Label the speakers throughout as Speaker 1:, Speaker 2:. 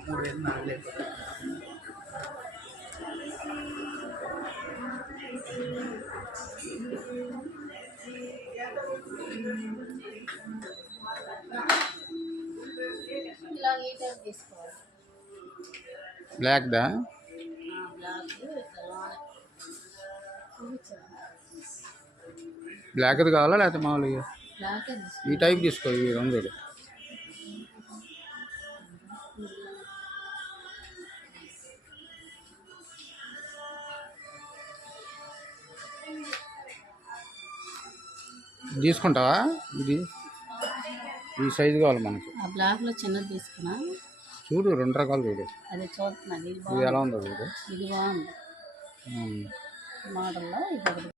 Speaker 1: మూడు వేలు నాలుగు వేలు
Speaker 2: బ్లాక్ దా
Speaker 3: బ్లాక్
Speaker 2: బ్లాక్ది కావాలా లేకపోతే మామూలుగా? ఈ టైప్ తీసుకో ఇవి రెండు తీసుకుంటావా? ఇది? ఈ సైజు కావాలి మనకి.
Speaker 3: ఆ బ్లాక్లో చిన్నది తీసుకున్నా.
Speaker 2: చూడు రెండు రకాలు చూడు.
Speaker 3: అది చూస్తున్నాను ఇది
Speaker 2: ఎలా ఉందో చూడు.
Speaker 3: ఇది బాగుంది. మోడల్లో ఇది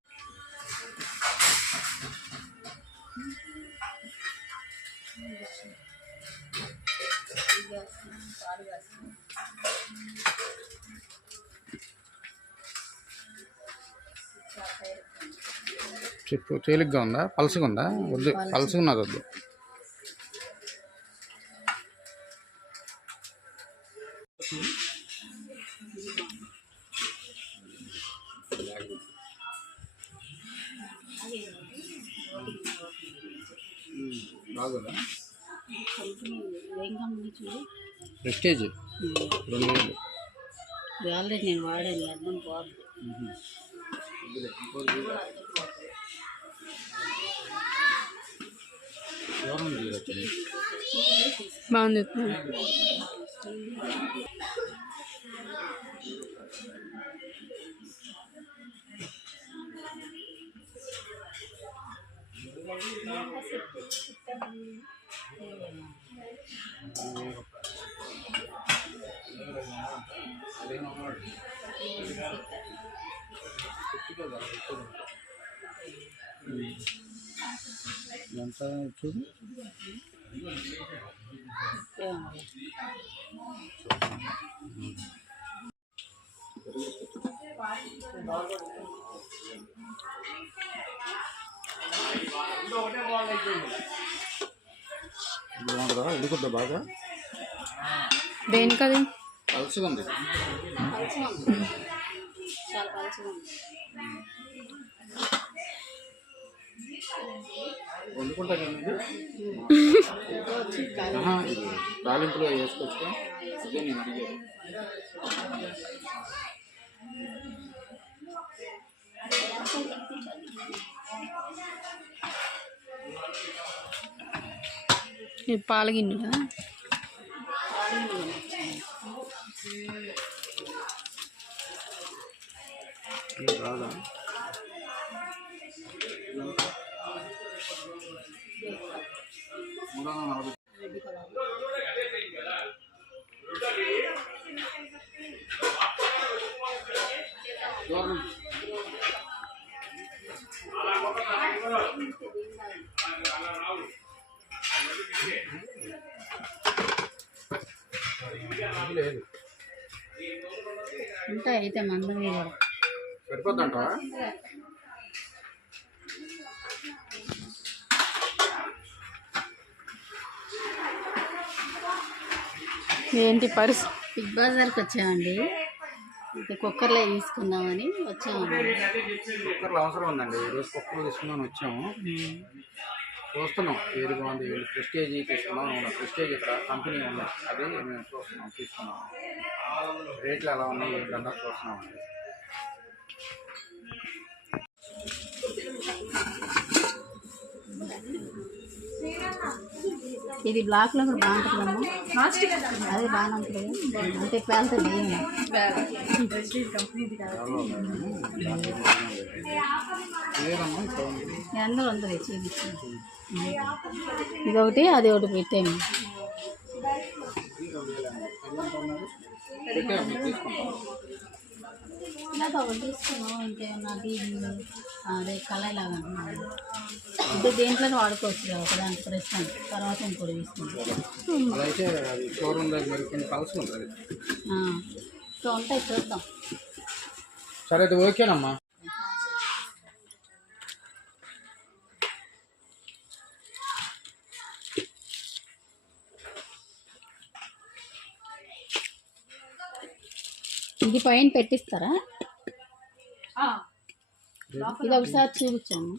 Speaker 2: చెప్పు తేలిగ్గా ఉందా? పలసగా ఉందా? వద్దు పలసగా. ఉన్నది వద్దు. బాగుందా? ప్రెస్టేజ్? రెండు వేలు.
Speaker 3: ఇది ఆల్రెడీ నేను వాడాను అర్థం బాగుంది
Speaker 2: దూరం ఉంది ఇది వచ్చి.
Speaker 3: బాగుంది
Speaker 2: ఎంత చూడు. బాగుంటుందా ఉడుకుద్దా బాగా
Speaker 4: దేనికది?
Speaker 2: పలసగా ఉంది
Speaker 3: చాలా పలుచగా ఉంది
Speaker 2: వండుకుంటా తాలింపులో వేసుకోవచ్చుగా? ఇదే నేను అడిగేది.
Speaker 4: ఇది పాల గిన్నెలా
Speaker 3: ఉంటాయి అయితే మందమే కూడా
Speaker 4: ఏంటి పరిస్థితి
Speaker 3: బిగ్ బజార్కి వచ్చామండి. ఇది కుక్కర్లో తీసుకుందామని వచ్చాము.
Speaker 2: కుక్కర్లు అవసరం ఉందండి. ఈరోజు కుక్కర్లు తీసుకుందామని వచ్చాము. చూస్తున్నాం ఏది బాగుంది ఏది ప్రెస్టేజ్ తీసుకున్నాం ప్రెస్టేజ్ ఇక్కడ కంపెనీ ఉంది. అది మేము చూస్తున్నాం తీసుకున్నాం రేట్లు ఎలా ఉన్నాయి ఏంటంటే చూస్తున్నామండి
Speaker 3: ఇది బ్లాక్లో కూడా బాగుంటుందమ్మా. అదే బాగానే ఉంటుంది అంటే పేలుతుంది అందరూ ఉంటుంది చూపించి ఇదొకటి అది ఒకటి
Speaker 2: పెట్టాను
Speaker 3: ఇలాగ ఒకటి తీసుకున్నాం ఇంకేమన్నా అదే కళాయి లాగా అంటున్నాను ఇది దేంట్లోనే వాడుకోవచ్చు కదా ఒకదానికి ప్రస్తుతం తర్వాత ఇంకోటి తీసుకుంటాం ఉంటాయి. చూద్దాం.
Speaker 2: సరే ఓకేనమ్మా.
Speaker 3: ఇది పైన పెట్టిస్తారా? ఇది ఒకసారి చూపించాము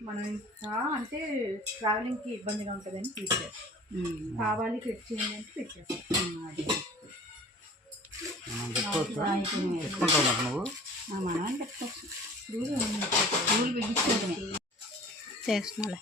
Speaker 1: మనం ఇంకా అంటే ట్రావెలింగ్కి ఇబ్బందిగా ఉంటుందని తీసేది కావాలి ఫిట్ చేయండి అంటే ఫిట్ చేస్తాం
Speaker 2: మనం పెట్టుకోవచ్చా
Speaker 4: చేస్తున్నా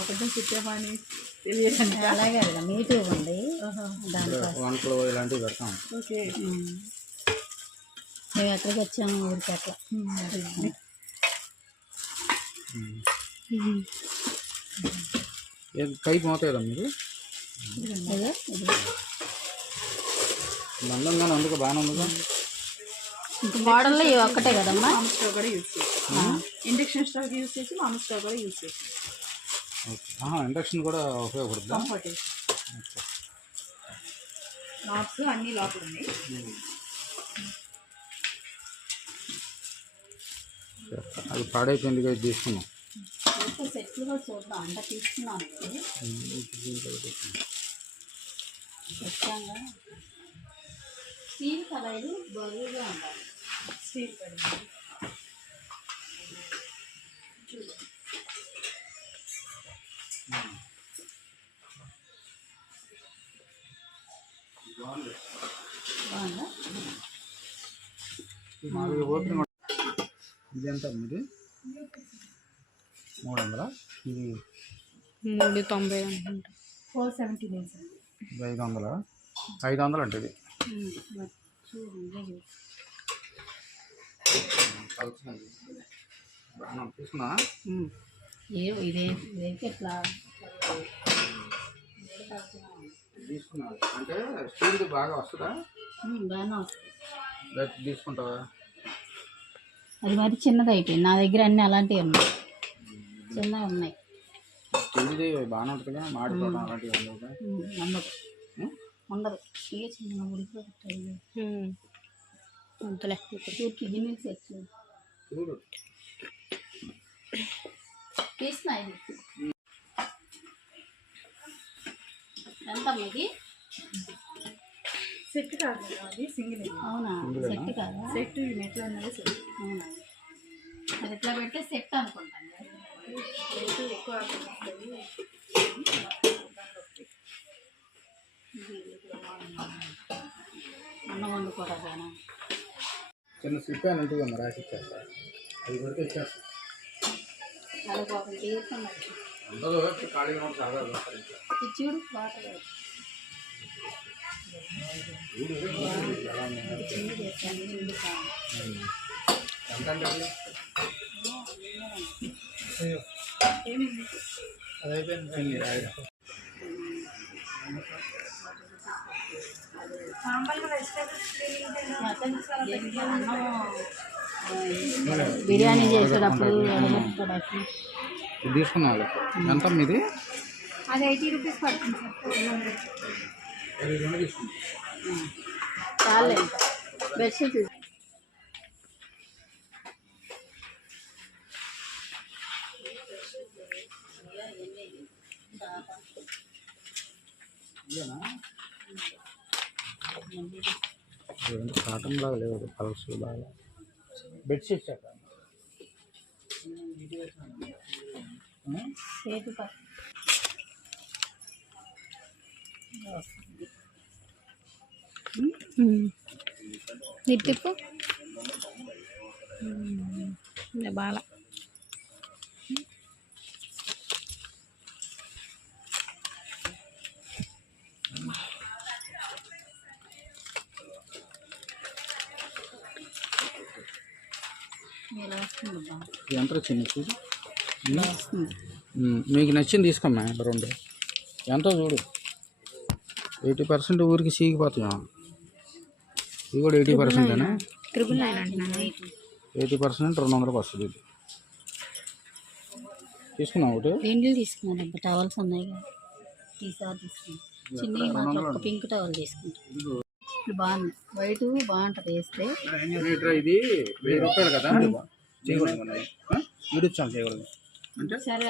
Speaker 1: ఒకటే
Speaker 3: అలాగే మీటింగ్ ఉంది దాంట్లో
Speaker 2: వంటలు ఇలాంటివి పెడతాం.
Speaker 1: ఓకే.
Speaker 3: మేము ఎక్కడికి వచ్చాము ఊరికి అట్లా.
Speaker 2: కైపు మోతాదా మీరు? బంధంగానే అందుకు బాగానే ఉందిగా.
Speaker 3: ఇంక మోడల్లో ఇవి ఒక్కటే కదమ్మా?
Speaker 1: మామూలు స్టవ్ కూడా యూజ్ చేస్తాం. ఇండక్షన్ స్టవ్ యూజ్ చేసి మామూలు స్టవ్ కూడా యూజ్ చేస్తాం.
Speaker 2: ఓకే. ఆహా, ఇండక్షన్ కూడా ఉపయోగపడుతుందా
Speaker 1: కంఫర్ట్ అన్ని లోపల ఉన్నాయి.
Speaker 2: అది పాడైపోయింది కదా తీసుకున్నాం
Speaker 3: ఎక్కువ సెట్లు కూడా చూద్దాం అంత తీసుకున్నాను వచ్చాగా స్టీల్ కదా ఇది బరువుగా ఉండాలి.
Speaker 1: స్టీల్ కడిగి
Speaker 3: బాగుందా?
Speaker 2: మాది ఓపెన్ ఇది ఎంత మీది మూడు వందల ఇది
Speaker 4: మూడు తొంభై అనుకుంటా
Speaker 1: ఫోర్ సెవెంటీ నైన్ సార్.
Speaker 2: ఇది ఐదు వందల ఐదు వందలు అంటే ఇది. తీసుకున్నా
Speaker 3: ఉమ్. ఏ ఇదే ఇదైతే ఇట్లా.
Speaker 2: తీసుకున్నా అంటే స్టీల్ది బాగా వస్తుందా?
Speaker 3: బాగానే వస్తుంది.
Speaker 2: తీసుకుంటావా?
Speaker 3: అది మరి చిన్నది అయిపోయింది. నా దగ్గర అన్నీ అలాంటివి ఉన్నాయి. చిన్నవి ఉన్నాయి.
Speaker 2: బాగానే మాడిపోవడం అలాంటివి
Speaker 3: ఉండదు. చిన్న
Speaker 4: అంతలే.
Speaker 3: గిన్నెలు తీసిన ఇది. ఎంత మీకు
Speaker 1: సెట్ కాదు అది సింగిల్
Speaker 3: అవునా? సెట్ కాదా?
Speaker 1: సెట్ ఈ నెట్లో ఉన్నది సెట్.
Speaker 3: అవునా? అది ఎట్లా పెడితే సెట్ అనుకుంటాను
Speaker 1: ఎక్కువ.
Speaker 3: అన్నం వండుకోవడానికైనా
Speaker 2: చిన్న స్లిప్ అని ఉంటుంది కదా రాసి ఇచ్చేస్తా అది కొడితే ఇచ్చేస్తా
Speaker 3: అది పాపం తీరుతున్నది
Speaker 2: ఉండదు ఖాళీగా ఉంటుంది సాగా
Speaker 3: ఇది చూడు బిర్యానీ చేసేటప్పుడు
Speaker 2: తీసుకున్నా ఎంత మీది?
Speaker 1: అది ఎయిటీ రూపీస్ పడుతుంది సార్.
Speaker 3: చాలే. బెడ్షీట్
Speaker 2: కాటన్ లాగా లేవు కలర్స్ బాగా. బెడ్షీట్స్ ఎక్కడ
Speaker 3: చేతి ప-
Speaker 4: ఇట్టుకు బాల.
Speaker 2: ఎంత వచ్చింది చూడు మీకు నచ్చింది తీసుకోమ్మా రెండు. ఎంతో చూడు. ఎయిటీ పర్సెంట్ ఊరికి సీగిపోతున్నాం ఇది కూడా ఎయిటీ పర్సెంటేనా
Speaker 4: ట్రిపుల్ నైన్ అంటున్నాను.
Speaker 2: ఎయిటీ పర్సెంట్ రెండు వందలకు వస్తుంది ఇది. తీసుకున్నాం ఒకటి.
Speaker 3: రెండు తీసుకున్నాను టవల్స్ ఉన్నాయి కదా. ఈసారి తీసుకున్నాను చిన్న మాత్రం ఒక పింక్ టవల్ తీసుకుంటాను. బాగుంది. వైట్ బాగుంటుంది వేస్తే.
Speaker 2: ఇది వెయ్యి రూపాయలు కదా? చేయకూడదు అంటే?
Speaker 3: సరే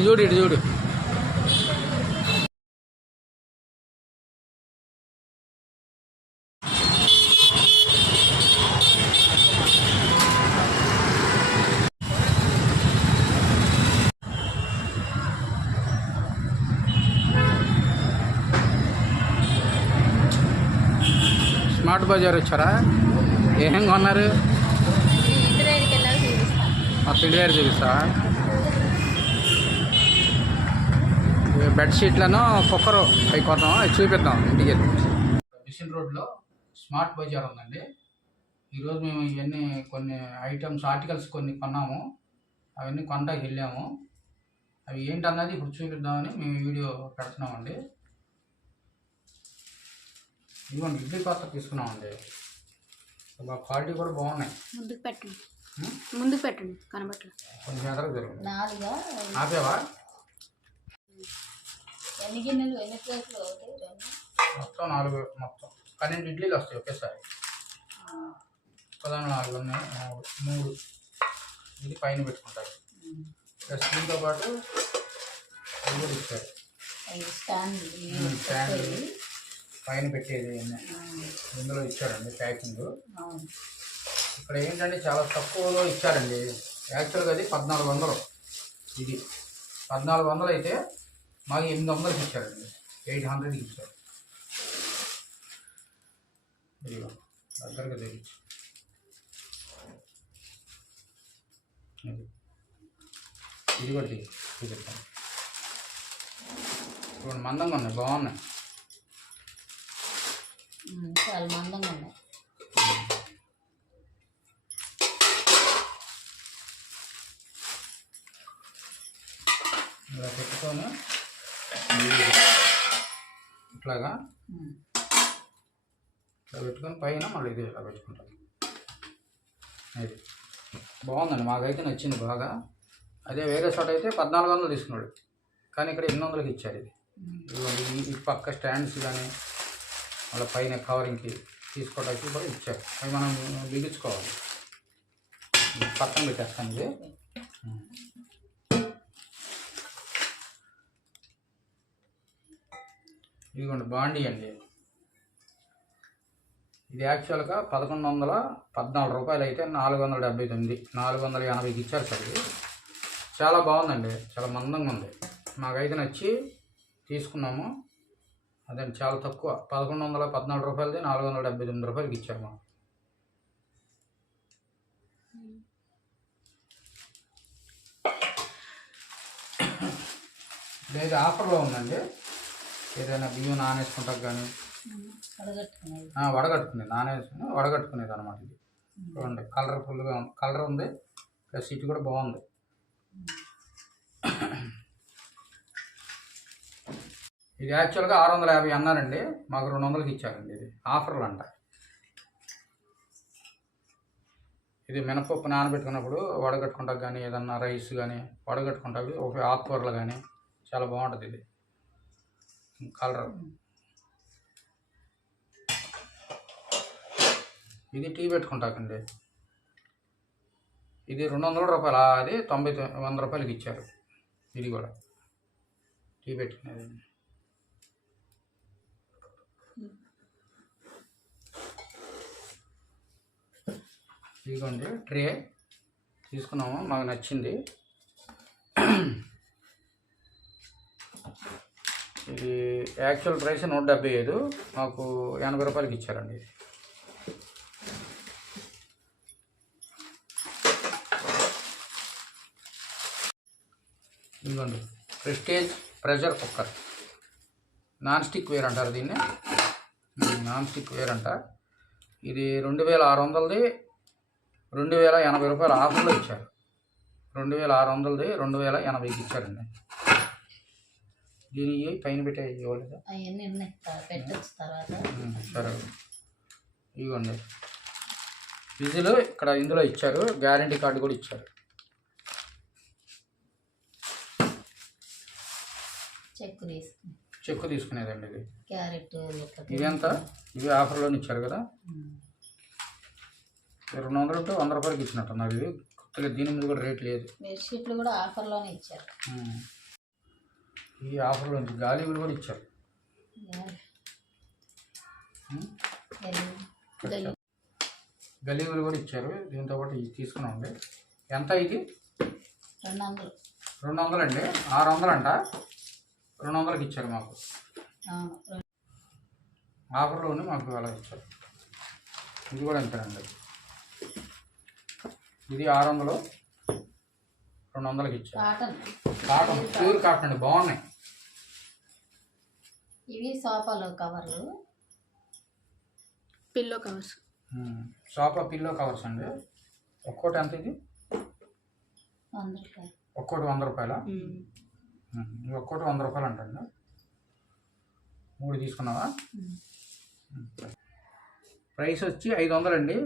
Speaker 2: ఇటు చూడు ఇటు చూడు స్మార్ట్ బజార్ వచ్చారా ఏం కొన్నారు
Speaker 3: ఇంటి దగ్గరికి వెళ్ళాలి చూపిస్తాను
Speaker 2: మా పిల్లి గారు చూపిస్తా బెడ్షీట్లను కుక్కరు అవి కొద్దాం అవి చూపిద్దాం ఇంటికి వెళ్ళి. మిషన్ రోడ్లో స్మార్ట్ బజార్ ఉందండి. ఈరోజు మేము ఇవన్నీ కొన్ని ఐటమ్స్ ఆర్టికల్స్ కొన్ని కొన్నాము. అవన్నీ కొంటాకి వెళ్ళాము. అవి ఏంటన్నది ఇప్పుడు చూపిద్దామని మేము ఈ వీడియో పెడుతున్నామండి. ఇదిగోండి ఇడ్లీ పాత్ర తీసుకున్నామండి. క్వాలిటీ కూడా బాగున్నాయి.
Speaker 4: ముందుకు పెట్టండి? ముందుకు పెట్టండి కనబట్ల
Speaker 2: కొంచెం ఎదరకు జరుగుతుంది.
Speaker 3: నాలుగా?
Speaker 2: ఆపేవా?
Speaker 3: ఎన్ని గిన్నెలు ఎన్ని ప్లేట్లు అవుతాయి? రెండు?
Speaker 2: మొత్తం నాలుగు మొత్తం. పన్నెండు ఇడ్లీలు వస్తాయి ఒకేసారి. పదహారు నాలుగు ఉన్నాయి మూడు మూడు. ఇది పైన పెట్టుకుంటారు. ప్లస్ దీంతో పాటు కూడా ఇచ్చారు
Speaker 3: ఐదు స్టాండ్
Speaker 2: పైన పెట్టేది. ఇందులో ఇచ్చారండి ప్యాకింగ్. ఇక్కడ ఏంటంటే చాలా తక్కువలో ఇచ్చారండి యాక్చువల్గా అది పద్నాలుగు వందలు. ఇది పద్నాలుగు వందలు అయితే మాకు ఎనిమిది వందలకి ఇచ్చారండి ఎయిట్ హండ్రెడ్కి ఇచ్చారు ఇదిగో దగ్గరగా తెగించు ఇది కూడా చూపిస్తాను ఇప్పుడు మందంగా ఉన్నాయి బాగున్నాయి.
Speaker 3: చాలా మందంగా ఉన్నాయి.
Speaker 2: ఇలా పెట్టుకొని ఇట్లాగా. ఇట్లా పెట్టుకొని పైన మళ్ళీ ఇది ఇలా పెట్టుకుంటాం. అది బాగుందండి మాకైతే నచ్చింది బాగా. అదే వేరే చోట అయితే పద్నాలుగు వందలు తీసుకున్నాడు. కానీ ఇక్కడ ఎనిమిది వందలకి ఇచ్చారు ఇది. ఈ- పక్క స్టాండ్స్ కానీ మళ్ళీ పైన కవరింగ్కి తీసుకోవడానికి కూడా ఇచ్చారు. అవి మనం బిగించుకోవాలి. పక్కన పెట్టేస్తాం ఇది. ఇదిగోండి బాండీ అండి. ఇది యాక్చువల్గా పదకొండు వందల పద్నాలుగు రూపాయలు అయితే నాలుగు వందల డెబ్బై తొమ్మిది నాలుగు వందల ఎనభైకి ఇచ్చారు సార్ ఇది. చాలా బాగుందండి చాలా మందంగా ఉంది. మాకైతే నచ్చి తీసుకున్నాము. అదండి చాలా తక్కువ పదకొండు వందల పద్నాలుగు రూపాయలది నాలుగు వందల డెబ్బై తొమ్మిది రూపాయలకి ఇచ్చారు మాకు. లేదు ఆఫర్లో ఉందండి. ఏదైనా బియ్యం నానేసుకుంటాకు కానీ. వడగట్టుకునేది. నానేసుకుని వడగట్టుకునేది అనమాట ఇది. చూడండి కలర్ఫుల్గా ఉంది. కలర్ ఉంది. ప్లస్ ఇటు కూడా బాగుంది. ఇది యాక్చువల్గా ఆరు వందల యాభై అన్నారండి. మాకు రెండు వందలకి ఇచ్చారండి ఇది. ఆఫర్లు అంట ఇది మినపప్పు నానబెట్టుకున్నప్పుడు వడగట్టుకుంటాకు కానీ ఏదన్నా రైస్ కానీ వడగట్టుకుంటాకు ఒక ఆకుకూరలు కానీ. చాలా బాగుంటుంది ఇది. కలర్. ఇది టీ పెట్టుకుంటాకండి. ఇది రెండు వందల రూపాయలు. అది తొంభై వంద రూపాయలకి ఇచ్చారు. ఇది కూడా. టీ పెట్టుకునేది ఇదిగోండి ట్రే తీసుకున్నాము. మాకు నచ్చింది. ఇది యాక్చువల్ ప్రైస్ నూట డెబ్బై ఐదు. మాకు ఎనభై రూపాయలకి ఇచ్చారండి ఇది. ఇదిగోండి. Prestige pressure cooker. Non stick ware అంటారు దీన్ని. నాన్ స్టిక్ వేర్ అంట. ఇది రెండు వేల ఆరు వందలది రెండు వేల ఎనభై రూపాయల ఆఫర్లో ఇచ్చారు. రెండు వేల ఆరు వందలది రెండు వేల ఎనభైకి ఇచ్చారండి. దీని పైన పెట్టే ఇవ్వలేదా?
Speaker 3: అవన్నీ ఉన్నాయి. త- పెట్టొచ్చు తర్వాత.
Speaker 2: సరే. ఇదిగోండి ఫిజులు ఇక్కడ ఇందులో ఇచ్చారు. గ్యారంటీ కార్డు కూడా ఇచ్చారు.
Speaker 3: చెక్కు తీసుకుని.
Speaker 2: చెక్కు తీసుకునేదండి ఇది.
Speaker 3: క్యారెట్
Speaker 2: ఇది ఎంత? ఇవి ఆఫర్లోనే ఇచ్చారు కదా? రెండు వందలు ఉంటే వంద రూపాయలకి ఇచ్చినట్టు నాకు ఇది కొత్తగా దీని మీద కూడా రేట్ లేదు.
Speaker 3: బెడ్షీట్లు కూడా ఆఫర్లోనే ఇచ్చారు.
Speaker 2: ఈ ఆఫర్లో నుంచి గాలి కూడా ఇచ్చారు.
Speaker 3: గలి-
Speaker 2: గలీవులు కూడా ఇచ్చారు. దీంతో పాటు ఇది తీసుకున్నామండి ఎంత ఇది?
Speaker 3: రెండు వందలు
Speaker 2: రెండు వందలు అండి ఆరు వందలు అంట రెండు వందలకి ఇచ్చారు మాకు ఆఫర్లోనే మాకు అలా ఇచ్చారు. ఇది కూడా అంతేనండి ఇది ఆరు వందలు రెండు వందలకి ఇచ్చారు.
Speaker 3: కాటన్.
Speaker 2: కాటన్. ప్యూర్ కాటన్ అండి. బాగున్నాయి.
Speaker 3: ఇవి సోఫాలో కవర్లు.
Speaker 4: Pillow covers.
Speaker 2: Sofa pillow covers అండి. ఒక్కోటి ఎంత ఇది?
Speaker 3: వంద రూపాయలు
Speaker 2: ఒక్కోటి వంద రూపాయల? ఇది ఒక్కోటి వంద రూపాయలు అంటండి. మూడు తీసుకున్నావా. ప్రైస్ వచ్చి ఐదు వందలండి.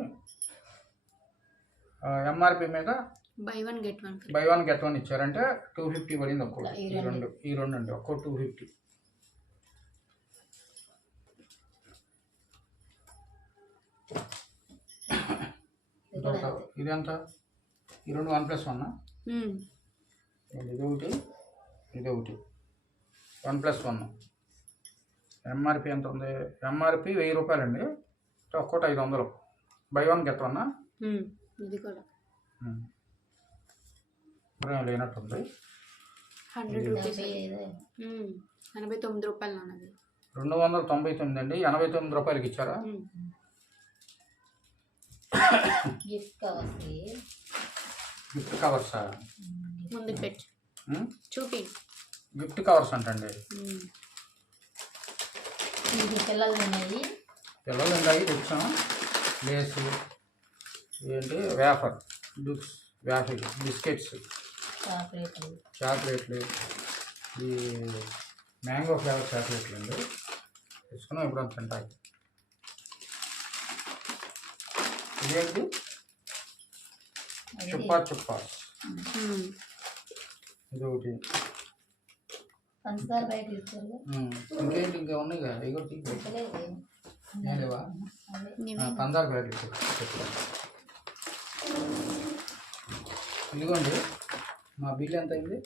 Speaker 2: ఎంఆర్పి మీద
Speaker 4: buy one get one
Speaker 2: buy one get one ఇచ్చారంటే టూ ఫిఫ్టీ పడింది ఒక్కోటి.
Speaker 3: ఈ
Speaker 2: ఈ రెండు. ఈ రెండు అండి. ఒక్కో టూ ఫిఫ్టీ.
Speaker 3: ఇది.
Speaker 2: ఇది ఎంత ఈ రెండు వన్ ప్లస్ వన్ ఇది ఒకటి ఇది ఒకటి. One plus one. ఎంఆర్పి ఎంత ఉంది? ఎంఆర్పి వెయ్యి రూపాయలండి. ఒక్కోటి ఐదు వందలు. బై వన్ గెట్ వన్
Speaker 4: ఇది కూడా.
Speaker 2: లేనట్టుంది
Speaker 4: హండ్రెడ్ రూపీస్.
Speaker 3: డెబ్బై ఐదు.
Speaker 4: ఎనభై తొమ్మిది రూపాయలు నాన్నది.
Speaker 2: రెండు వందల తొంభై తొమ్మిది అండి. ఎనభై తొమ్మిది రూపాయలకి ఇచ్చారా?
Speaker 3: గిఫ్ట్ కవర్స్
Speaker 2: గిఫ్ట్ కవర్సా
Speaker 4: ముందు పెట్టు. చూపి.
Speaker 2: గిఫ్ట్ కవర్స్ అంటండి.
Speaker 3: ఇది పిల్లలు ఉన్నాయి.
Speaker 2: పిల్లలు ఉన్నాయి తెచ్చాం. లేసు. ఏంటి? వేఫర్. Books wafer biscuits.
Speaker 3: చాక్లెట్లు.
Speaker 2: చాక్లెట్లు. ఈ మ్యాంగో ఫ్లేవర్ చాక్లెట్లు అండి తెచ్చుకున్నాం ఇప్పుడు తింటాయి.
Speaker 3: అది
Speaker 2: చుప్పా చుప్పా. ఇది ఒకటి
Speaker 3: పంచదార బయట.
Speaker 2: ఇంకేంటి ఇంకా ఉన్నాయి కదా?
Speaker 3: లేదు
Speaker 2: ఏం లేవా? ప్యాకెట్ చెప్తాను ఇదిగోండి మా బిల్లు ఎంత అయింది?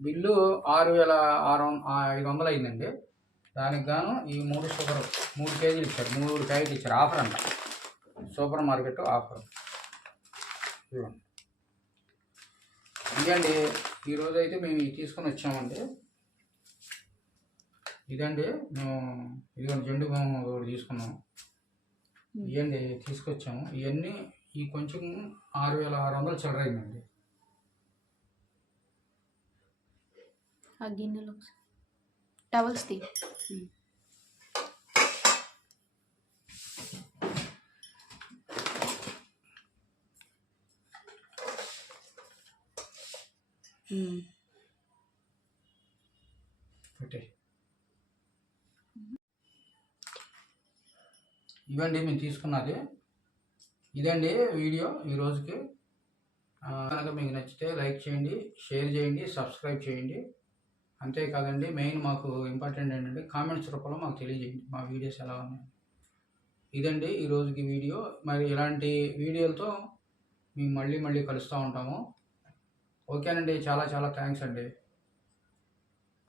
Speaker 2: బిల్లు ఆరు వేల ఆరు ఐదు వందలు అయిందండి. దానికి గాను ఈ మూడు షుగర్ మూడు కేజీలు ఇచ్చారు. మూడు ప్యాకెట్లు ఇచ్చారు. ఆఫర్ అంట. Super market offer. ఇదండి ఈరోజు అయితే మేము ఇవి తీసుకొని వచ్చామండి. ఇదండి మేము ఇదిగోండి జెండు బామ్ ఒకటి తీసుకున్నాం. ఇవన్నీ తీసుకొచ్చాము. ఇవన్నీ ఈ కొంచెం ఆరు వేల ఆరు వందలు
Speaker 4: ఆ గిన్నెలో టవల్స్ తీ.
Speaker 2: Hmm. ఇవండి మేము తీసుకున్నది. ఇదండి వీడియో ఈ రోజుకి. కనుక మీకు నచ్చితే లైక్ చేయండి షేర్ చేయండి సబ్స్క్రైబ్ చేయండి. అంతేకాదండి మెయిన్ మాకు ఇంపార్టెంట్ ఏంటంటే కామెంట్స్ రూపంలో మాకు తెలియజేయండి మా వీడియోస్ ఎలా ఉన్నాయి. ఇదండి ఈ రోజుకి వీడియో. మరి ఇలాంటి వీడియోలతో మేము మళ్ళీ మళ్ళీ కలుస్తూ ఉంటాము. ఓకేనండి చాలా చాలా థ్యాంక్స్ అండి.